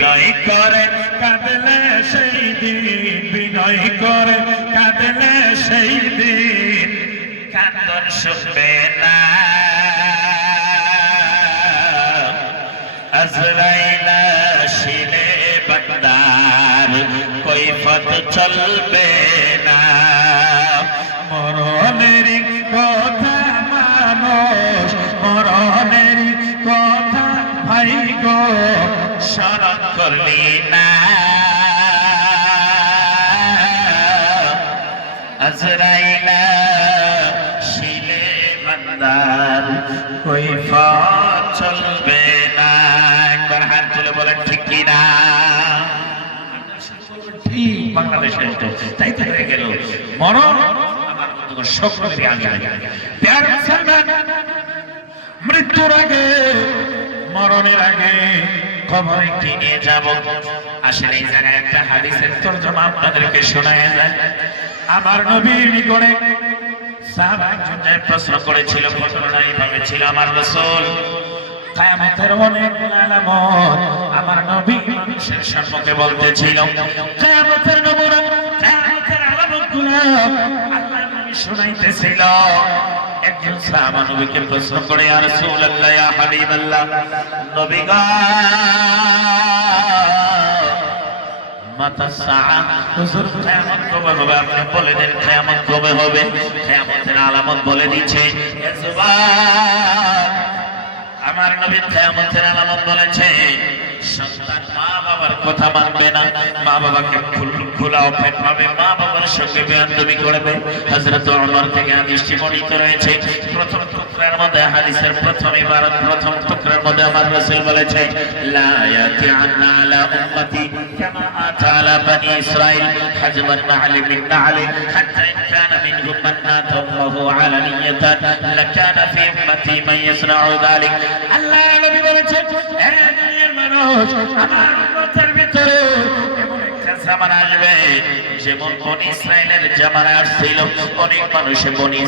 বিনয় করে, কাঁদলে সেই দিন, বিনয় করে, কাঁদলে সেই দিন। কান্দন শুনবে না। আজরাইলা শিলে বান্দার কৈফত চলবে না। মরণের কথা মানুষ, মরণের কথা ভাই গো। কৈফত চলবে না। একবার হাত তুলে বলেন, ঠিক কি না? ঠিক বাংলাদেশের তাই তো হয়ে মরণ মৃত্যুর আগে, মরণের আগে কবরে কি নিয়ে যাব? আসলে এই জায়গায় একটা হাদিসের তর্জমা আপনাদেরকে শোনায় যায়। আমার নবীর নিকটে সাহাবা একজন প্রশ্ন করেছিল ঘটনা ছিল, আমার রসুল, কায়ামতের অনেক আমার নবী মানুষের সম্মুখে বলতেছিল, কায়ামতের শুনাইতেছিল। একজন সাহাবা নবীকে প্রশ্ন করে আর রাসূলুল্লাহ, ইয়া হাবিবাল্লাহ, নবী গো মাতা সাআ হুজুর কিয়ামত কবে হবে আপনি বলে দেন কিয়ামত কবে হবে কিয়ামতের আলামত বলে দিচ্ছে এ জুবান আমার নবী কিয়ামতের আলামত বলেছে সন্তান মা বাবার কথা মানবে না। মা বাবাকে খোলা ওপেন ভাবে মা বাবার সঙ্গে বেয়াদবি করবে। হযরত ওমর থেকে হাদিসটি বর্ণিত রয়েছে। প্রথম টুকরার মধ্যে হাদিসের প্রথম ইবারত, প্রথম টুকরার মধ্যে আমার রাসূল বলেছে, লা ইয়াতি উম্মতি কামা আতা বনি ইসরাইল হাজবান নাহলি মিন নাহলি হাত্তা ইন কানা মিনহুম মান আতা আল্লাহু আলানিয়াতান লাকানা ফি উম্মতি মান ইয়াসনাউ যালিক। আল্লাহ নবী বলেছেন মানুষ আসবে, যেমন বনি ইসরায়েলের জামানা আসছিল। অনেক মানুষে বনি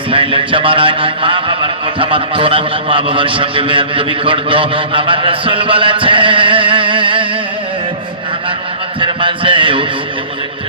মা বাবার কথা মানত না, মা বাবার সঙ্গে বেয়াদবি করতো। আমার রাসূল বলেছে আমার উম্মতের মাঝেও এমন একটা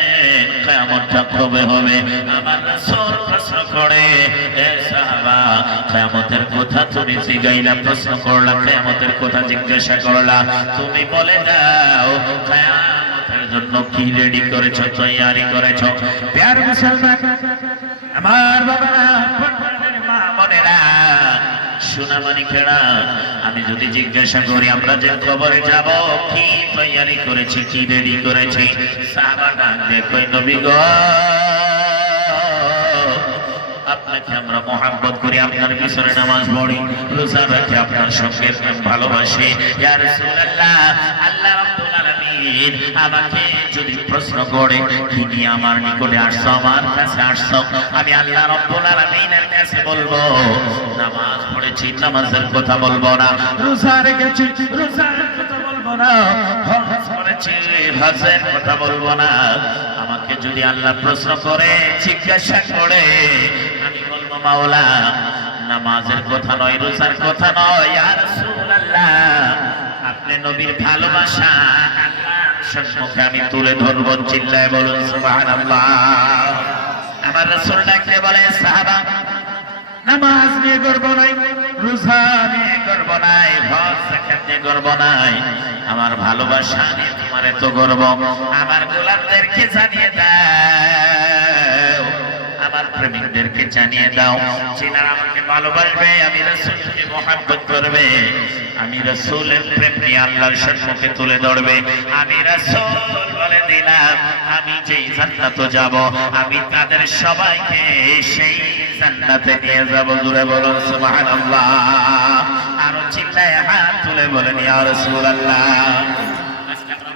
কিয়ামতটা কবে হবে। আমার রাসূল প্রশ্ন করে, এ কথা তুমি জিগাইলা প্রশ্ন করলা, কিয়ামতের কথা জিজ্ঞাসা করলা। তুমি বলে দাও জন্য কি রেডি করেছ, তৈয়ারি করেছ? প্যার মুসলমান, আমার বাবারা মা মনেরা খেলা খেড়া, আমি যদি জিজ্ঞাসা করি, আমরা যে খবরে যাব, কি তৈয়ারি করেছি, কি রেডি করেছি? নবী গো, আপনাকে আমরা মহাব্বত করি, আপনার পিছনে নামাজ পড়ি, রোজা রাখি, আপনার সঙ্গে ভালোবাসি। ইয়া আল্লাহ আমাকে যদি প্রশ্ন করে আমার নিকটে আসছো, আমার কাছে আসছো? আমি আল্লাহ কাছে বলব, নামাজ পড়েছি, নামাজের কথা বলব না। রোজার কথা বলব না। হজ করেছি, হজের কথা বলব না। আমাকে যদি আল্লাহ প্রশ্ন করে, জিজ্ঞাসা করে, আমি বলব, মাওলা, নামাজের কথা নয়, রোজার কথা নয়। রাসূলুল্লাহ, আপনি নবীর ভালোবাসা আমি তুলে ধরবো, চিল্লায় বলুন, সুবহানাল্লাহ। আমার বলে, সাহাবা, নামাজ নিয়ে করব নাই, রোজা নিয়ে করব নাই, হজ, যাকাত নিয়ে করব নাই। আমার ভালোবাসা নিয়ে তোমার এত গর্ব, আমার গোলামদেরকে জানিয়ে দাও আমার প্রেমিকদেরকে জানিয়ে দাও, যিনারা আমাকে ভালোবাসবে, আমি রাসূলকে মহব্বত করবে। আমি রাসূলের প্রেম নিয়ে আল্লাহর সম্মুখে তুলে ধরবে। আমি রাসূল বলে দিলাম, আমি যেই জান্নাতে যাব, আমি তাদের সবাইকে সেই জান্নাতে নিয়ে যাব। দূরে বলুন, সুবহানাল্লাহ। আরও চিল্লায় হাত তুলে বলেন, ইয়া রাসূলুল্লাহ।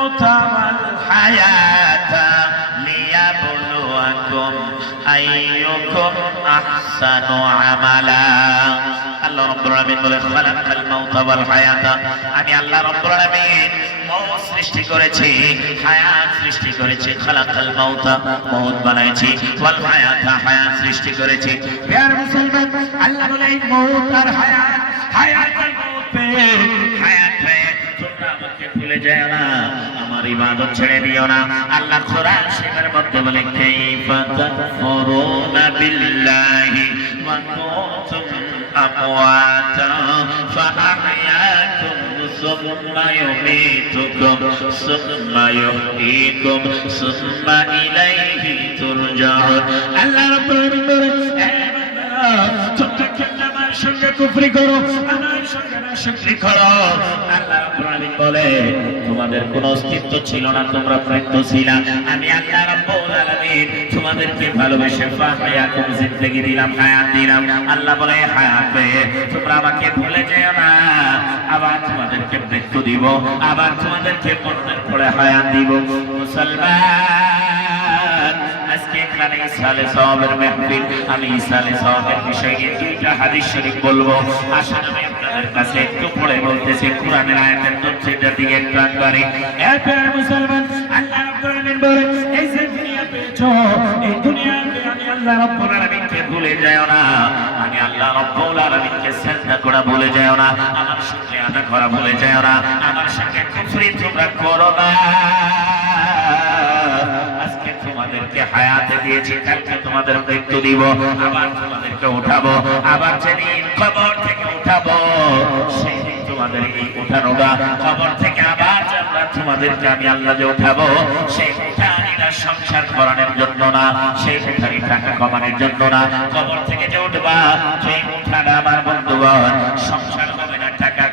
ওয়াল হায়াতা লিয়াবলুয়াকুম আইয়ুকুম আহসানু আমালা আল্লাহ রাব্বুল আলামিন বলেন খালাকাল মাউতা ওয়াল হায়াতা। আমি আল্লাহ রাব্বুল আলামিন মৌত সৃষ্টি করেছি, হায়াত সৃষ্টি করেছি খালাকাল মাউতা মৌত বানাইছি, ওয়াল হায়াতা, হায়াত সৃষ্টি করেছি। প্রিয় মুসলমান, আল্লাহ বলেন মৌত আর হায়াত হায়াত আর মৌত হায়াত ভুলে যায় না আমার ইবাদত ছেড়ে দিও না আল্লাহ কোরআন শরীফের মধ্যে বলে কাইফা তাকফুরুনা বিল্লাহি ওয়া কুনতুম আমওয়াতা ফাআহয়াকুম ثم يميتكم ثم يحييكم ثم إليه ترجعون الله رب العالمين তোমরা কেন আমার সঙ্গে কুফরি করো আমার সঙ্গে নাশকরি করো আল্লাহ বলে, তোমাদের কোনো অস্তিত্ব ছিল না, তোমরা মৃত্যু ছিলা। আমি আল্লাহ রাব্বুল আলামিন তোমাদেরকে ভালোবেসে ফাহায়াকুম জিন্দেগি দিলাম, হায়াত দিলাম। আল্লাহ বলে, হায়াত, তোমরা আমাকে ভুলে যেও না। আবার তোমাদেরকে মৃত্যু দিব, আবার তোমাদেরকে মরণের হায়াত দিব। মুসলমান এখানে ইসালে সওয়াবের মাহফিল। আমি ইসালে সওয়াবের বিষয় দুইটা হাদিস শরীফ বলব। আসলে আমি আপনাদের কাছে একটু পড়ে বলতেছি। কোরআনের আয়াতের তফসিরটার দিকে একটু একবারে এরপর মুসলমান, আল্লাহ রাব্বুল আলামিন বলেন, এই যে দুনিয়া পেয়েছ, এই করা ভুলে না। আমার সঙ্গে আদা করা ভুলে যাও না। আমার সঙ্গে কুফরি তোমরা করো না। তোমাদেরকে হায়াতে দিয়েছি কালকে তোমাদের মৃত্যু দিব, আবার তোমাদেরকে উঠাবো, আবার সেদিন থেকে উঠাবো আল্লাহ সংসার হবে না, টাকা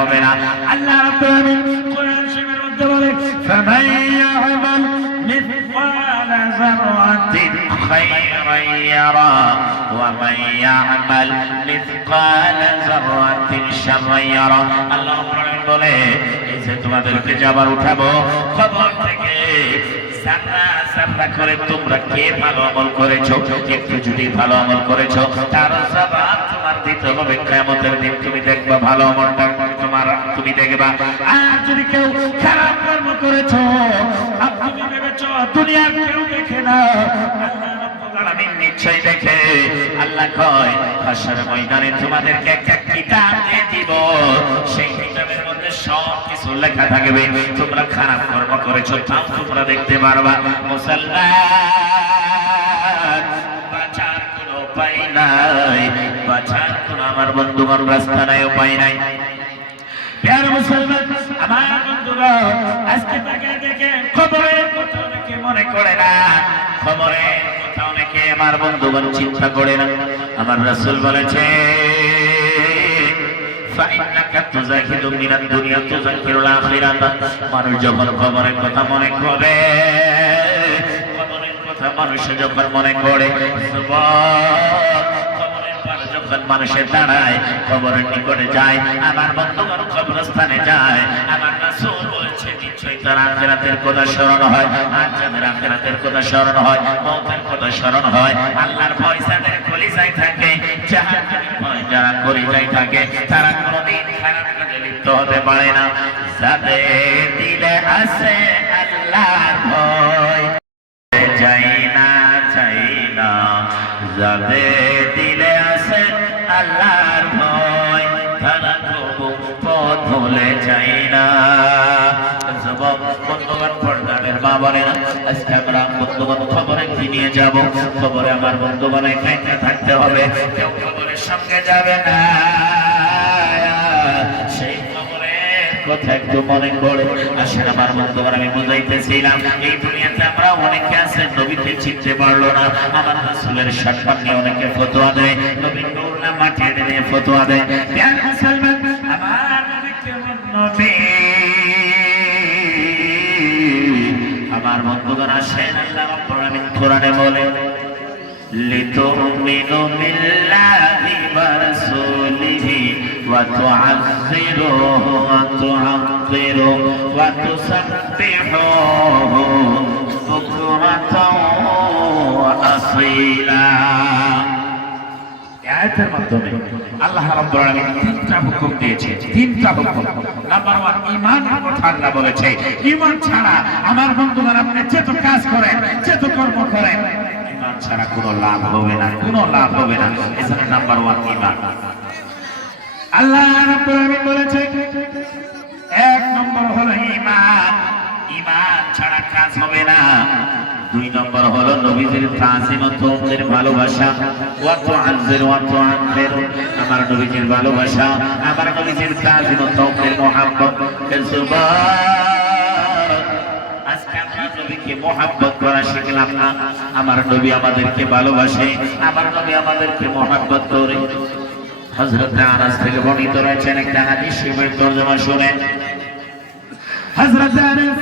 হবে না। ذرة خيرا يرى ومن يعمل مثقال ذرة شرا يرى আল্লাহ রাব্বুল বলে এই যে তোমাদেরকে যাবার উঠাবো খবর থেকে সাদা সাদা করে তোমরা কে ভালো আমল করেছো একটু যদি ভালো আমল করেছো তার জবাব তোমার দিতে হবে কিয়ামতের দিন তুমি দেখবা ভালো আমলটা তোমার, তুমি দেখবা, আর যদি কেউ খারাপ কর্ম করেছ তুমি ভেবেছো, দুনিয়ার কেউ দেখে না রাব্বুল দেখে। আল্লাহ কয়, হাসর ময়দানে তোমাদেরকে একটা কিতাব দিয়ে দিব। সেই কিতাবের মধ্যে সব কিছু লেখা থাকবে। তোমরা খারাপ কর্ম তোমরা দেখতে পারবা। মুসলমান, বাঁচার কোনো উপায় নাই, বাঁচার কোনো আমার বন্ধুগণ রাস্তা নাই, উপায় নাই। প্যার মুসলমান, আমার বন্ধুরা, আজকে তাকে দেখে খবরের কথা অনেকে মনে করে না। খবরের কথা অনেকে আমার বন্ধুগণ চিন্তা করে না। আমার রাসূল বলেছে মানুষ যখন খবরের কথা মনে করে মানুষ যখন মনে করে যখন মানুষের দাঁড়ায় খবরের নিকটে যায় আমার বন্ধুগণ কবরস্থানে যায়। আমার রাসূল বলছে, নিশ্চয়ই তার আখেরাতের কথা স্মরণ হয় আর যাদের কথা স্মরণ হয়, মৌতের কথা স্মরণ হয়। আল্লাহর ভয় যাদের কলিজায় থাকে, জাহান্নামের ভয় যারা কলিজায় থাকে, তারা কোনোদিন খারাপ কাজে লিপ্ত হতে পারে না। যাদের দিলে আছে আল্লাহর ভয়, যাই না, চাই না। যাদের দিলে আল্লাহর ভয়, তারা তবু পথ ভুলে যাই না। যুবক মা বলে না খবরে কি নিয়ে যাব। খবরে আমার বন্ধুগণ এখানে থাকতে হবে। কেউ খবরের সঙ্গে যাবে না। কথা একদম অনেক বড় আসেন আমার বন্ধুবার আমি বুঝাইতেছিলাম, এই দুনিয়াতে আমরা অনেকে আছে, নবীকে চিনতে পারল না। আমার রাসুলের সম্মান নিয়ে অনেকে ফতোয়া দেয় নবীন মাঠে নিয়ে ফতোয়া দেয়। আমার বন্ধুগণ, আসেন, আল্লাহ কোরআনে বলে লিতো মিনো মিল্লাহি ওয়া রাসূল। وتعزروه وتعطروه وتسبحوه بكرة وأصيلا আয়াতের মাধ্যমে আল্লাহ রাব্বুল আলামিন তিনটা হুকুম দিয়েছে তিনটা হুকুম নাম্বার ওয়ান ঈমান কথা আল্লাহ বলেছে ঈমান ছাড়া আমার বন্ধুরা আপনি যেত কাজ করেন যেত কর্ম করেন ঈমান ছাড়া কোনো লাভ হবে না কোনো লাভ হবে না এখানে নাম্বার ওয়ান ঈমান আল্লাহ আলামিন বলেছে এক নম্বর হলো ঈমান। ঈমান ছাড়া কাজ হবে না। দুই নম্বর হলো নবীজির তাজিম ও ভালোবাসা। ওয়া তুআজ্জির ওয়া তুআক্কির আমার নবীজির ভালোবাসা, আমার নবীজির তাজিম ও আজকে আমরা করা শিখলাম না। আমার নবী আমাদেরকে ভালোবাসে, আমার নবী আমাদেরকে মহাব্বত করে। হযরত আনাস থেকে বর্ণিত রয়েছেন একটা হাদিস শিবের তরজমা শুনেন। হযরত আনাস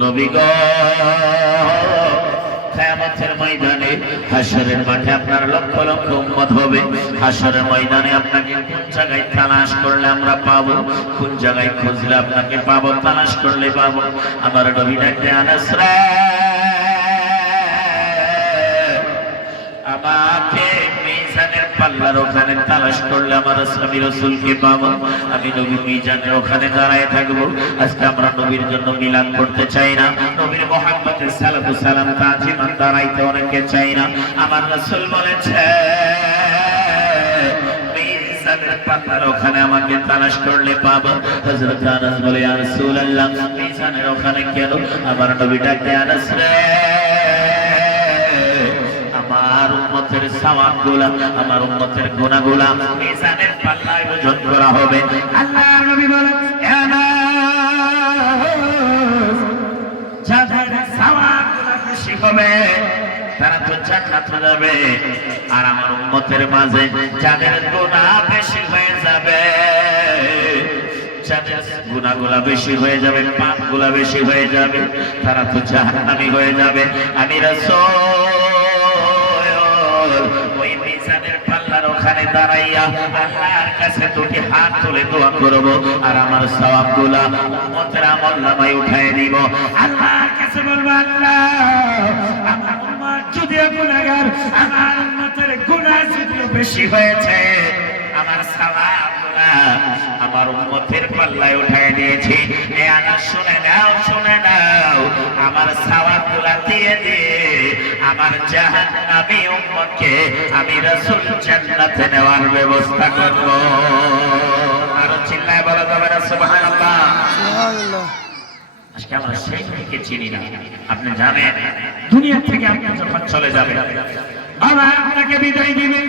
নবী গো কিয়ামতের ময়দানে হাসরের মাঠে আপনার লক্ষ লক্ষ উম্মত হবে। হাসরের ময়দানে আপনাকে কোন জায়গায় তালাশ করলে আমরা পাবো? কোন জায়গায় খুঁজলে আপনাকে পাবো? তালাশ করলে পাবো। আমার নবী ডাকে আনাস আমাকে পাল্লার ওখানে তালাশ করলে আমার আমি রসুলকে পাবো। আমি নবী মিজানের ওখানে দাঁড়ায় থাকব। আজকে আমরা নবীর জন্য মিলান করতে চাই না। নবীর মোহাম্মদের সালাতু সালাম তাজিমান দাঁড়াইতে অনেকে চাই না। আমার রসুল বলেছে ওখানে আমাকে তালাশ করলে পাবো। হযরত আনাস বলে, ইয়া রাসূলুল্লাহ ওখানে কেন? আমার নবী ডাকতে, আনাস রে উম্মতের সওয়াবগুলা আমার উম্মতের গুনাহগুলা মিজানের পাল্লায় ওজন করা হবে। আল্লাহ নবী বলেন যাদের সওয়াবগুলা বেশি হবে, তারা তো জান্নাতে যাবে আর আমার উম্মতের মাঝে যাদের গুনাহ বেশি হয়ে যাবে গুনাহগুলা বেশি হয়ে যাবে বেশি হয়ে যাবে, তারা হয়ে যাবে। আমি রাসূল ওই মিজানের পাল্লার ওখানে দাঁড়াইয়া আল্লাহর কাছে দুটি হাত তুলে দোয়া করব আর আমার সওয়াবগুলা উম্মতের আমল নামায় উঠায় দিব আল্লাহর কাছে বলব, আল্লাহ, আমার উম্মত যদিও গুনাহগার, আমার উম্মতের গুনাহ যদিও বেশি হয়েছে, আমার আমার উম্মতের পাল্লায় উঠায় দিয়েছি এ আনা শুনে নাও শুনে নাও, আমার সওয়াবগুলা দিয়ে দিয়ে আমার জাহান্নামী উম্মতকে আমি রাসূল জান্নাতে নেওয়ার ব্যবস্থা করব। আরও চিল্লায় বলা যাবে না সুবহানাল্লাহ। আজকে আমরা সেই থেকে চিনি না। আপনি জানেন দুনিয়া থেকে আপনি যখন চলে যাবেন বাবা আপনাকে বিদায় দিবে।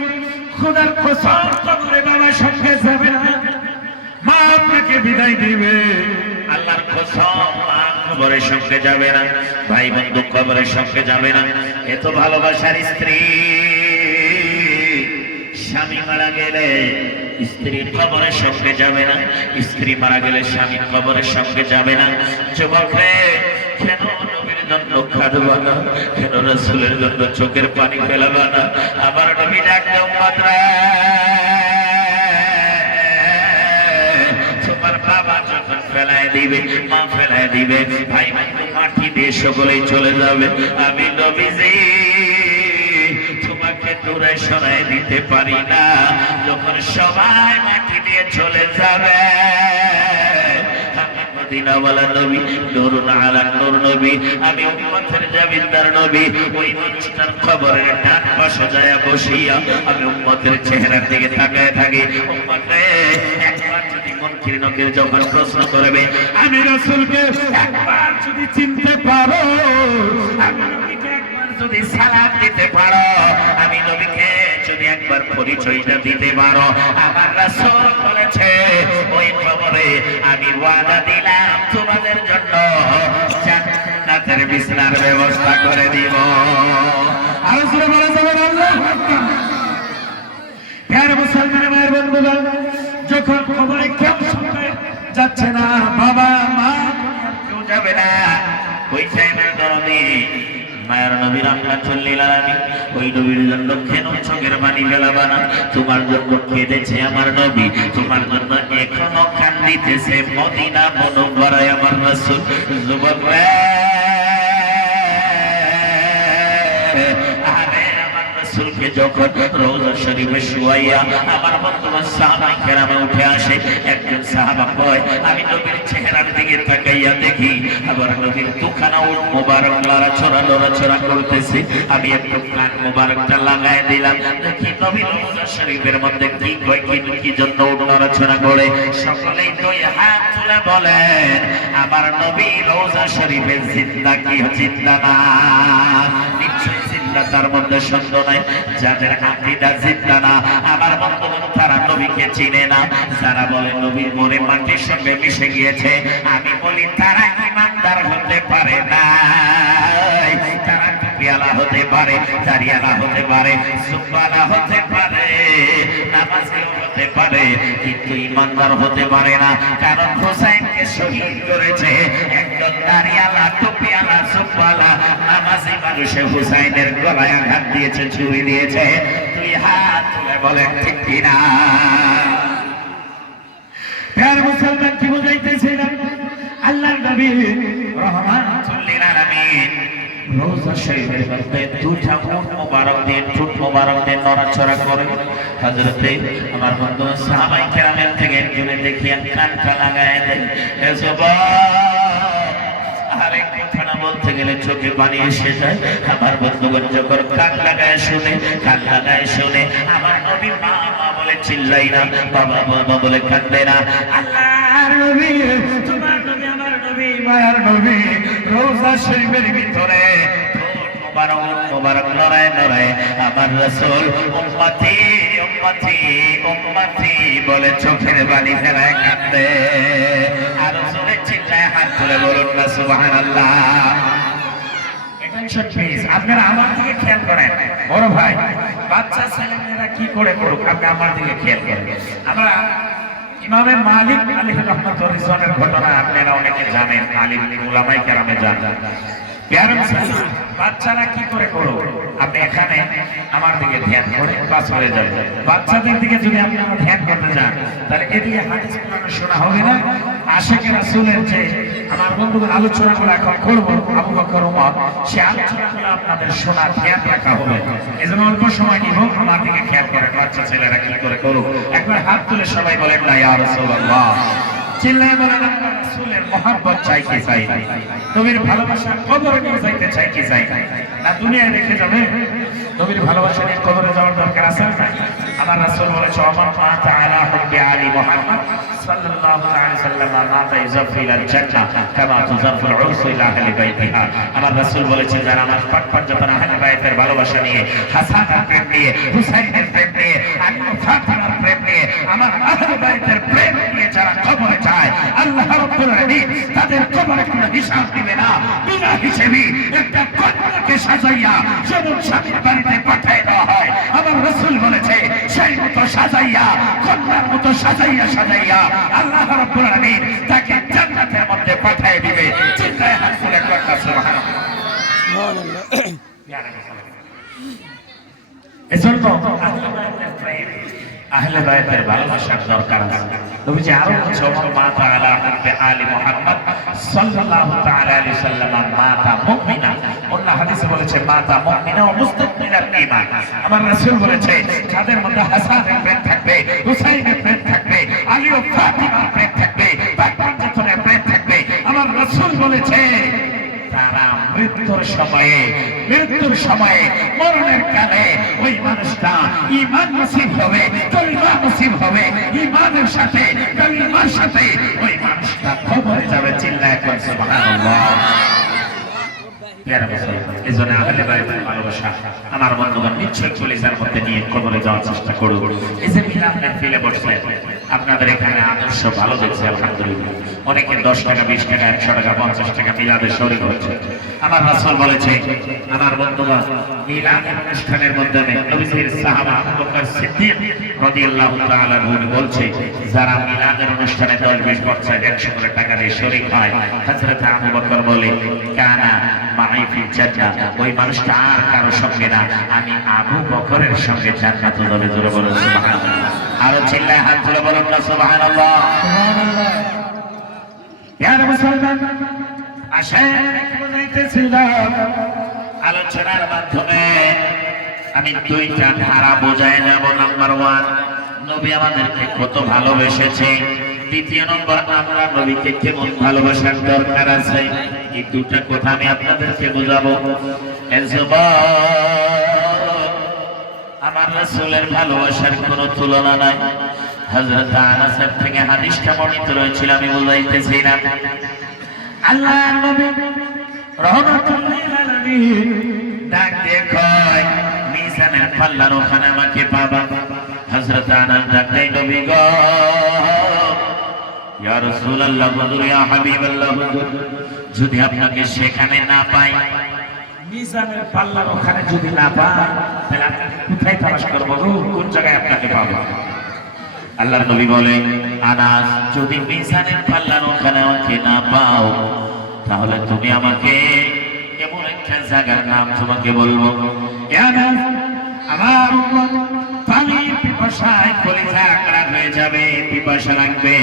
খোদার কসম কবরে বাবা সঙ্গে যাবে না। মা আপনাকে বিদায় দিবে। আল্লাহর কসম কবরের সঙ্গে যাবে না। ভাই বন্ধু কবরের সঙ্গে যাবে না। এত ভালোবাসার স্ত্রী। স্বামী মারা গেলে স্ত্রী কবরের সঙ্গে যাবে না। স্ত্রী মারা গেলে স্বামী কবরের সঙ্গে যাবে না। যুবক রে কেন জন্য জন্য চোখের পানি ফেলাবা না? আমার নবী ডাকতে ফেলায় দিবে, মা ফেলায় দিবে। ভাই বন্ধু মাটি দিয়ে সকলেই চলে যাবে। আমি নবীজি, তোমাকে দূরে সরাই দিতে পারি না। যখন সবাই মাটি দিয়ে চলে যাবে, আমি উম্মতের জামিনদার নবী চেহারার দিকে তাকায় থাকি। মুনকির লোকের যখন প্রশ্ন করবে, আমি রাসূলকে একবার যদি চিনতে পারো আমি একবার যদি সালাম দিতে পারো, আমি নবীকে যদি একবার পরিচয়টা দিতে পারো। আমার রাসূল বলেছে, ওই খবরে আমি ওয়াদা দিলাম, তোমাদের জন্য জান্নাতের বিছানার ব্যবস্থা করে দিব। আর সুরে বলে যাবেন আল্লাহ। মুসলমানের মায়ের বন্ধুগণ যখন খবরে কেউ শুনতে যাচ্ছে না, বাবা, মা, কেউ যাবে না। ওই টাইমের দরদি মায়ের নবীর আমরা চল্লিল আমি ওই নবীর জন্য কেন চোখের পানি ফেলাবা না তোমার জন্য কেঁদেছে আমার নবী, তোমার জন্য এখনও কান্দিতেছে মদিনা মনোবরায় আমার রসুল। যুবক রাসূলকে যখন রওজা শরীফে শুয়াইয়া আমার বন্ধু সাহাবাই কেরামে উঠে আসে, একজন সাহাবা কয়, আমি নবীর চেহারার দিকে তাকাইয়া দেখি আবার নবীর দুখানা উট মোবারক লড়াছড়া লড়াছড়া করতেছে। আমি একটু কান মোবারকটা লাগাই দিলাম। দেখি নবীর রওজা শরীফের মধ্যে কি কয়, কি কি জন্য লড়াছড়া করে? সকলেই দুই হাত তুলে বলেন, আমার নবী রওজা শরীফের জিন্দা কি জিন্দা না? নিশ্চয়ই জিন্দা তার মধ্যে সন্দেহ নাই যাদের আকিদা জিন্দা না, আমার বন্ধুগণ তারা নবীকে চিনে না। যারা বলে নবীর মনে মাটির সঙ্গে মিশে গিয়েছে, আমি বলি তারা ইমানদার হতে পারে না। তারা টুপিয়ালা হতে পারে দাঁড়িয়ালা হতে পারে সুপালা হতে পারে। পারে কিন্তু ইমানদার হতে পারে না। কারণ হোসাইনকে শহীদ করেছে একজন দাঁড়িয়ালা, টুপিয়ালা সুব্বালা নামাজি মানুষে হুসাইনের গলায় আঘাত দিয়েছে ছুরি দিয়েছে। তুই হাত তুলে বলেন, ঠিক কিনা? মুসলমান কি বুঝাইতেছিলাম আল্লাহর নবী রহমান রোজা শরীফের মধ্যে দুটা উট মোবারক দিয়ে ঠোঁট মোবারক দিয়ে নড়াচড়া করে। হজরতে আমার বন্ধু সাহাবাই কেরামের থেকে একজনে দেখিয়া কানটা লাগায় দেয় শুনে, কান লাগায় শুনে, আমার বলে চিল্লাই না, বাবা বাবা বলে কান্দে না। নবী মায়ার নবী, রোজা শরীফের ভিতরে বলে চোখের ফেলায় আর হাত তুলে বলুন না আপনারা আমার দিকে খেয়াল করেন। বড় ভাই, বাচ্চা ছেলেমেয়েরা কি করে করুক, আপনি আমার দিকে খেয়াল করেন। আমরা ইমামে মালিক আলী রহমতুল্লাহের ঘটনা আপনারা অনেকে জানেন, আলী ওলামাই কেরামে জানেন। প্যারেন্টস, বাচ্চারা কি করে করো? আপনি এখানে আমার দিকে ধ্যান করে পাস হয়ে যাবে। বাচ্চাদের দিকে যদি আপনি ধ্যান করতে যান, তাহলে এদিকে হাদিস শোনা হবে না। আশেকে রাসূলের যে আমার বন্ধুদের আলোচনাগুলো এখন করব, আবু বকর ওমর সে আলোচনাগুলো আপনাদের শোনা ধ্যান রাখা হবে। এজন্য অল্প সময় নিব, আমার দিকে খেয়াল করে বাচ্চা ছেলেরা কি করে করুক। একবার হাত তুলে সবাই বলেন, না ইয়া রাসূলুল্লাহ। চিল্লায় বলেন আমরা রাসূলের মহব্বত চাই কি চাই? নবীর ভালোবাসা কবরে নিয়ে যাইতে চাই কি চাই? না দুনিয়ায় রেখে যাবে? নবীর ভালোবাসা নিয়ে কবরে যাওয়ার দরকার আছে না আমার রাসূল বলেছে, অমর মা তাআলা হুব্বি আলী মুহাম্মদ সাল্লাল্লাহু আলাইহি সাল্লাম মাতা জান্নাহ, কামা ইলা আহলি বাইতিহা। আমার রাসূল বলেছে যারা আমার পাক পাঞ্জাতন আহলে বাইতের ভালোবাসা নিয়ে প্রেম নিয়ে হুসাইনের প্রেম নিয়ে, আলী ফাতিমার প্রেম নিয়ে, আমার বাইতের প্রেম নিয়ে যারা কবরে যায়, আল্লাহ রাব্বুল আলামিন তাদের কবরে কোনো হিসাব দিবে না। বিনা হিসেবে একটা সাজাইয়া যেমন স্বামীর বাড়িতে পাঠিয়ে দেওয়া হয় আমার রসুল বলেছে সেই মতো সাজাইয়া কন্যার মতো সাজাইয়া সাজাইয়া আল্লাহ রাব্বুল আলামিন তাকে জান্নাতের মধ্যে পাঠিয়ে দিবে। চিন্তায় হাত তুলে কন্যা সুবহানাল্লাহ। এজন্য আহলে বাইতের প্রেম, আহলে বাইতের ভালোবাসার দরকার আছে নবীজি আরও বলছে মা তাআলা আলী মুহাম্মদ সাল্লাল্লাহু তাআলা আলাইহি সাল্লাম মাতা মুমিনা। অন্য হাদিসে বলেছে মাতা মুমিনা ও ঈমান। আমার রাসূল বলেছে, যাদের মধ্যে হাসানের প্রেম থাকবে, হুসাইনের প্রেম থাকবে, আলী ও ফাতিমার প্রেম থাকবে বাকবাঞ্জাতনের প্রেম থাকবে। আমার রাসূল বলেছে তারা মৃত্যুর সময়ে মৃত্যুর সময়ে, মরণের কালে ওই মানুষটা ইমান হবে কলিমা হবে ইমানের সাথে কলিমার সাথে ওই মানুষটা খবরে যাবে, চিল্লায় আমার বন্ধুগণ নিশ্চয়ই কলিজার মধ্যে নিয়ে কবরে যাওয়ার চেষ্টা করব এই যে মিলাম ফিলে বসলেন। আপনাদের এখানে আদর্শ ভালো দেখছে, আলহামদুলিল্লাহ। অনেকে দশ টাকা, বিশ টাকা, একশো টাকা, পঞ্চাশ টাকা মিলাদের শরীর হচ্ছে। আমার রাসূল বলেছে, আমার বন্ধুগণ মিলাদ অনুষ্ঠানের মধ্যে নবীজির সাহাবা সিদ্দিক রাদিয়াল্লাহু তাআলা বলছে, যারা মিলাদের অনুষ্ঠানে একশো করে টাকা দিয়ে হয়, হযরত বলে, কানা মাই ফিল জান্নাহ। ওই মানুষটা আর কারও সঙ্গে না, আমি আবু বকরের সঙ্গে জান্নাত যাবে জোরে বলুন, সুবহানাল্লাহ। আরও চিল্লায় হাত তুলে বলুন না, সুবহানাল্লাহ। মুসলমান আলোচনার মাধ্যমে আমি দুইটা ধারা বোঝাই যাব নাম্বার ওয়ান নবী আমাদেরকে কত ভালোবেসেছে। দ্বিতীয় নম্বর, আমরা নবীকে কেমন ভালোবাসার দরকার আছে? এই দুটা কথা আমি আপনাদেরকে বোঝাবো। আমার রাসূলের ভালোবাসার কোনো তুলনা নাই। হযরত আনাসের থেকে হাদিসটা বর্ণিত রয়েছিল, আমি বুঝাইতেছি না। আল্লাহর নবী রহমাতুল্লিল আলামিন ডাক দিয়ে কয়, মিজানের পাল্লার ওখানে আমাকে পাবা। হযরত আনাস ডাক দেয়, নবী গো, ইয়া রাসূলুল্লাহ, হুজুর, ইয়া হাবিবাল্লাহ যদি আপনাকে সেখানে না পাই মিজানের পাল্লার ওখানে যদি না পাই তাহলে আপনাকে কোথায় তালাশ করব? কোন জায়গায় আপনাকে পাবো? আল্লাহর নবী বলেন আনাস যদি মিজানের পাল্লার ওখানে আমাকে না পাও তাহলে তুমি আমাকে এমন একটা জায়গার নাম তোমাকে বলব। আনাস, আমার পানি পিপাসায় কলিজা আকড়া হয়ে যাবে পিপাসা লাগবে।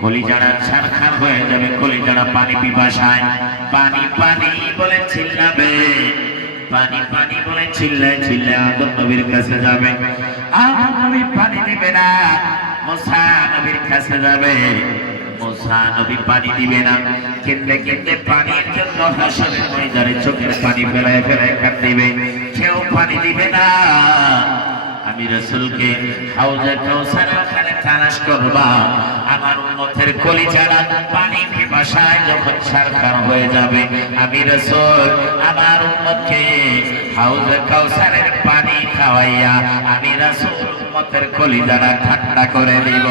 কলিজাড়া ছারখার হয়ে যাবে কলিজাড়া পানি পিপাসায়। পানি পানি বলে চিল্লাবে, পানি পানি বলে চিল্লায় চিল্লায় আদম নবীর কাছে যাবে। আদম নবী পানি দিবে না, মুসা নবীর কাছে যাবে। মুসা নবী পানি দিবে না। কিনতে কিনতে পানির জন্য হাসরের ময়দানে চোখের পানি ফেলায় ফেলায় কাঁদিবে কেউ পানি দিবে না আমি রসুলকে হাউজে কৌসারের ওখানে তালাশ করবা। আমার উন্মতের কলি ছাড়া পানি পিপাসায় যখন সারখার হয়ে যাবে, আমি রসুল আমার উন্মতকে হাউজে কৌসারের পানি খাওয়াইয়া আমি রসুল উন্মতের কলি যারা ঠান্ডা করে দিব।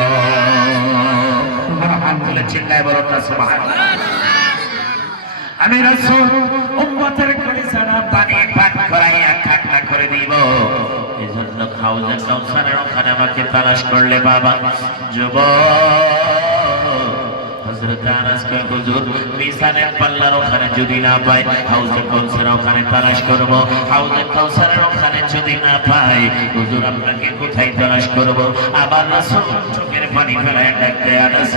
হাত তুলে চিল্লায় বলো না আমি রসুল উম্মতের কলি ছাড়া পানি পান করাইয়া ঠান্ডা করে দিব। খাউজে কাউসারের ওখানে আমাকে তালাশ করলে বাবা যুব যদি না পাই, হাউজে কাউসারের ওখানে তালাশ করব, হাউজে কাউসারের ওখানে যদি না পাই, হুজুর, আপনাকে কোথায় তালাশ করব? আবার রাসূল চোখের পানি ফেলায় ডাকতে আনাস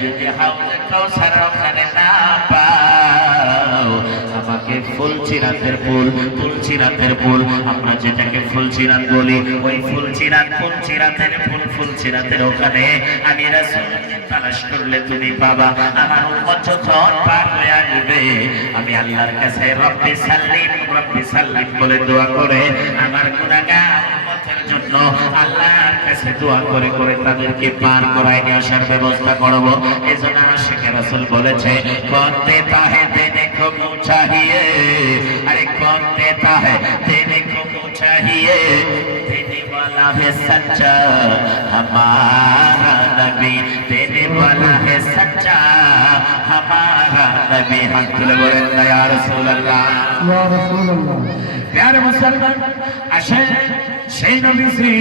যদি হাউজে কাউসার ওখানে না পাও আমাকে ফুলচিরাতের ফুল ফুলচিরাতের ফুল। আমরা যেটাকে ফুলচিরাত বলি, ওই ফুলচিরাত, ফুলচিরাতের ফুল, ফুলচিরাতের ওখানে আমি তালাশ করলে তুমি পাবা। আমার উম্মত যখন পার হয়ে আসবে আমি আল্লাহর কাছে রব্বি সাল্লিম রব্বি সাল্লিম বলে দোয়া করে, আমার গুনাহগার জন্য আল্লাহর কাছে দোয়া করে করে তাদেরকে পার করায় নিয়ে আসার ব্যবস্থা করব। এজন্য আমার শেখ রাসুল বলেছে, করতে তাহে দেনে কো মুছাহিয়ে আরে, করতে তাহে দেনে কো মুছাহিয়ে वाला है सच्चा हमारा नबी देने वाला है सच्चा हमारा नबी हम तुले बोले ना या रसूल अल्लाह ইয়া রাসূলুল্লাহ প্যার মুসলমান আসেন সেই নবীজি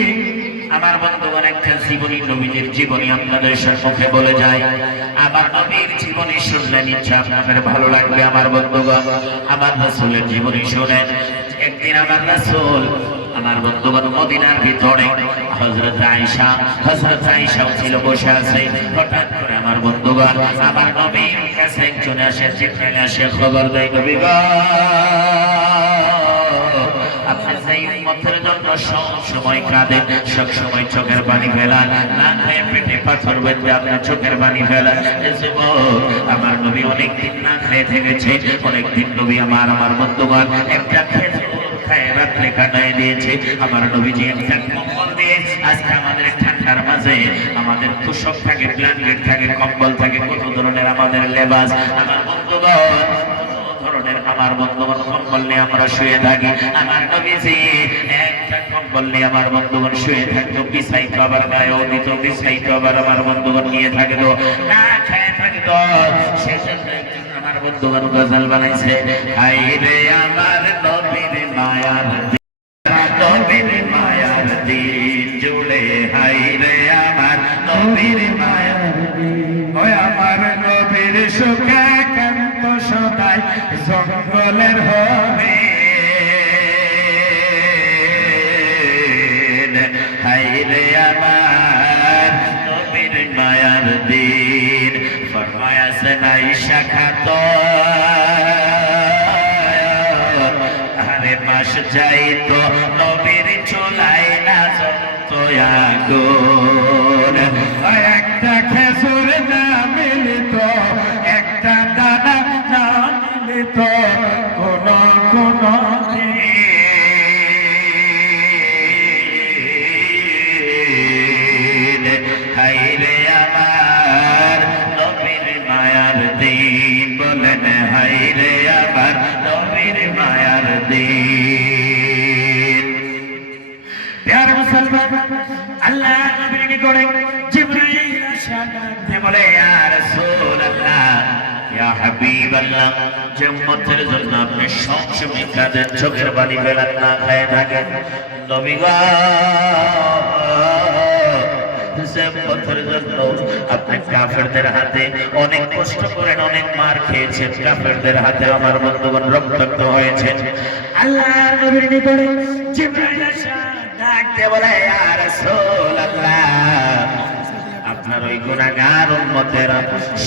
আমার বন্ধুগণ একটা জীবনী নবীজির জীবনী আপনাদের সম্মুখে বলে যায় আমার নবীর জীবনী শুনলে নিচ্ছে আপনাদের ভালো লাগবে আমার বন্ধুগণ আমার রাসূলের জীবনী শুনেন একদিন আমার রাসূল আমার বন্ধুগণ মদিনার ভিতরে। হযরত আয়েশা, হযরত আয়েশাও ছিল বসে আছে। হঠাৎ করে আমার বন্ধুগণ, আমার নবীর কাছে একজন আসে, জিব্রাইল আসে, খবর দেয়, নবী সময় চোখের পানি ফেলান আমার নবী অনেক দিন না খেয়ে থেকেছে অনেক দিন নবী আমার আমার বন্ধুগণ, একটা খেজুর খায় রাত্রে দিয়েছে। আমার নবীজি একটা কম্বল দিয়ে আজকে আমাদের ঠান্ডা মাঝে আমাদের তোষক থাকে ব্ল্যাঙ্কেট থাকে, কম্বল থাকে, কত ধরনের আমাদের লেবাস। আমার বন্ধুগণ আমার বন্ধুগণ নিয়ে থাকতো আবার গায়েও দিত আবার আমার বন্ধুগণ নিয়ে থাকতো, না খেয়ে সেজন্য আমার বন্ধুগণ গজল বানাইছে মায়ার মায়ার জুড়ে হাই রে আমার নবীর মায়ার ওই আমার নবীর সুখে কান্ত সদাই জঙ্গলের হবে হাই রে আমার নবীর মায়ার দিন। ফরমায়াছে নাই আরে যাইতো নবীর চলাই না যত আগুন বলে জন্য আপনি কাফেরদের হাতে অনেক কষ্ট করেন, অনেক মার খেয়েছেন, কাফেরদের হাতে আমার বন্ধুগণ রক্তাক্ত হয়েছেন। আল্লাহ নবীর নিকটে জিবরাইল রাসূলুল্লাহ আপনার ওই গুণাগার উন্মতেরা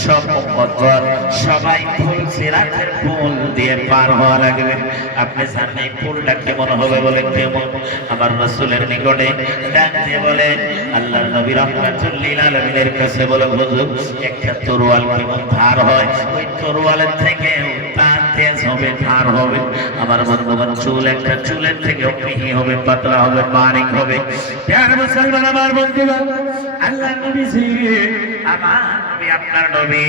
সব উম্মতগণ সবাই ফুল সিরাতের ফুল দিয়ে পার হওয়া লাগবে। আপনি জানেন এই ফুলটা কেমন হবে বলে কেমন? আমার রসুলের নিকটে ডাক দিয়ে বলে, আল্লাহর নবী রহমাতুল্লিল আলমিনের কাছে বলে, হুজুর, একটা তরোয়াল কেমন ধার হয়? ওই তরোয়ালের থেকে তার তেজ হবে ধার হবে। আমার বন্ধুগণ, চুল একটা, চুলের থেকে মিহি হবে, পাতলা হবে, বারিক হবে। মুসলমান আমার বন্ধুগণ, আল্লাহ নবী, আপনার নবী,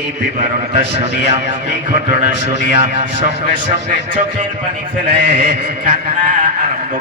এই বিবরণটা শুনিয়া, এই ঘটনা শুনিয়া সঙ্গে সঙ্গে চোখের পানি ফেলে কান্না আরম্ভ